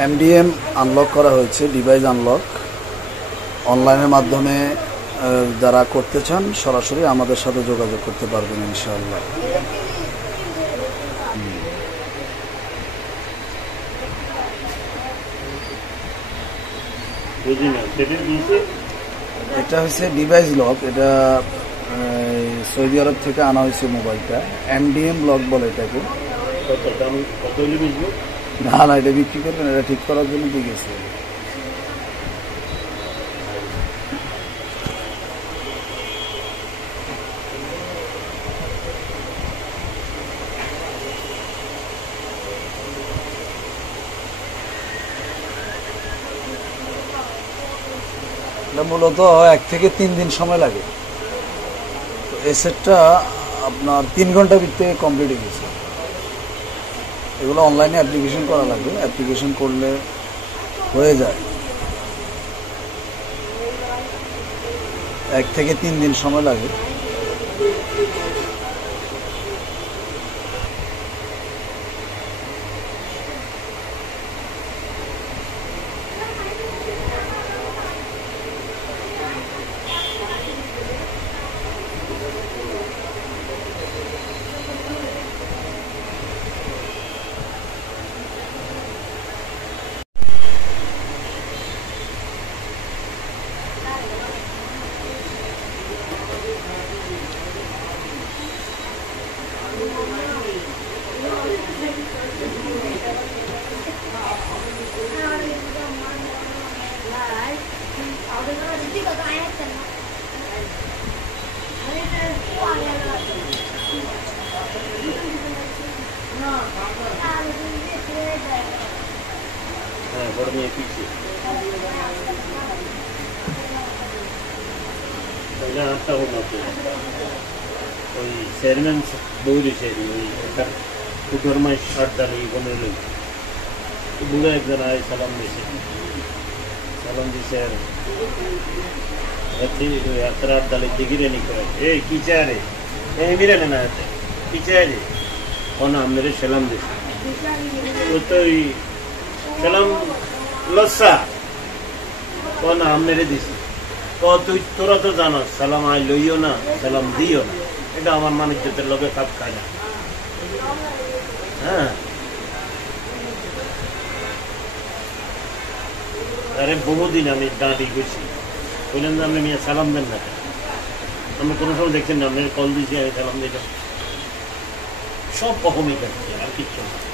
MDM unlock করা হয়েছে, device unlock. অনলাইনের মাধ্যমে যারা করতে চান সরাসরি আমাদের সাথে যোগাযোগ করতে পারবেন ইনশাআল্লাহ। এটা হচ্ছে ডিভাইস লক। এটা সৌদি আরব থেকে আনা হয়েছে মোবাইলটা। এমডিএম লক বলে এটাকে। না না, এটা বিক্রি করবেন, এটা ঠিক করার জন্য দিয়ে গেছে। এটা মূলত 1 থেকে 3 দিন সময় লাগে। তো এই সেটটা আপনার 3 ঘন্টার ভিতরে কমপ্লিট হয়ে গেছে। এগুলো অনলাইনে অ্যাপ্লিকেশন করা লাগবে, অ্যাপ্লিকেশন করলে হয়ে যায়। 1 থেকে 3 দিন সময় লাগে। ওই চেয়ারম্যান বৌরেছে ওই একটা কুটোর মাই শার্ট দাঁড়িয়ে বনে লই বুড়ো একজন আয় সালাম দিয়েছে আর ওই আত্রার দালে দিগিরে নি করে এই কি চারে এই মিরে না আছে কি চারে কোন আমরে সালাম দিয়েছে তো ওই সালাম লসা কোন আমরে দিছে তুই তোরা তো জানাস সালাম আই লইও না, সালাম দিও না। এটা আমার মানুষের লোকে খাপ খায় না। হ্যাঁ, আরে বহুদিন আমি দাঁড়ি গেছি, বললেন যে আপনি মিয়া সালাম দেন না। আমি কোনো সময় দেখছেন না, আপনি কল দিয়েছি আমি সালাম দিলাম। সব অহমিকা আর কিচ্ছু না।